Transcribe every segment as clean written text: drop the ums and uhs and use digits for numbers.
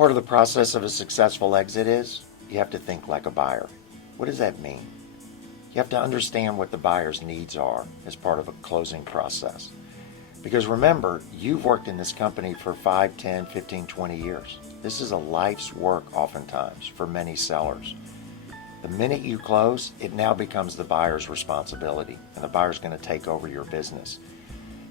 Part of the process of a successful exit is you have to think like a buyer. What does that mean? You have to understand what the buyer's needs are as part of a closing process. Because remember, you've worked in this company for 5, 10, 15, 20 years. This is a life's work oftentimes for many sellers. The minute you close, it now becomes the buyer's responsibility, and the buyer's going to take over your business.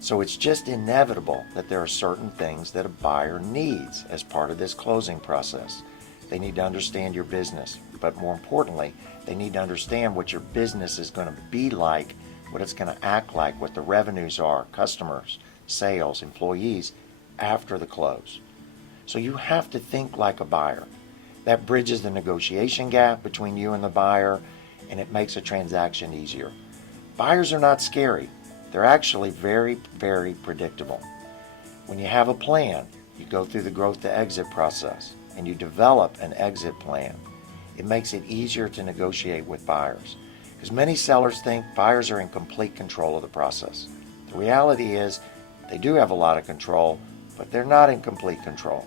So it's just inevitable that there are certain things that a buyer needs as part of this closing process. They need to understand your business, but more importantly, they need to understand what your business is going to be like, what it's going to act like, what the revenues are, customers, sales, employees, after the close. So you have to think like a buyer. That bridges the negotiation gap between you and the buyer, and it makes a transaction easier. Buyers are not scary. They're actually very, very predictable. When you have a plan, you go through the growth to exit process, and you develop an exit plan. It makes it easier to negotiate with buyers, because many sellers think buyers are in complete control of the process. The reality is they do have a lot of control, but they're not in complete control.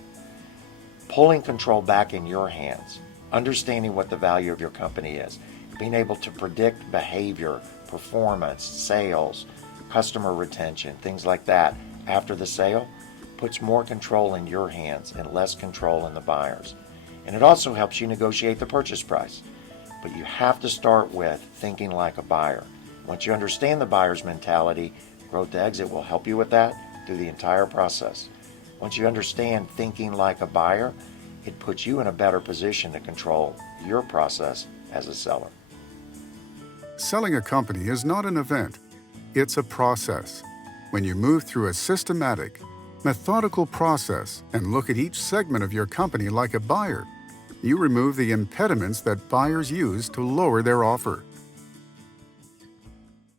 Pulling control back in your hands, understanding what the value of your company is, being able to predict behavior, performance, sales, customer retention, things like that after the sale, puts more control in your hands and less control in the buyer's. And it also helps you negotiate the purchase price. But you have to start with thinking like a buyer. Once you understand the buyer's mentality, growth to exit will help you with that through the entire process. Once you understand thinking like a buyer, it puts you in a better position to control your process as a seller. Selling a company is not an event, it's a process. When you move through a systematic, methodical process and look at each segment of your company like a buyer, you remove the impediments that buyers use to lower their offer.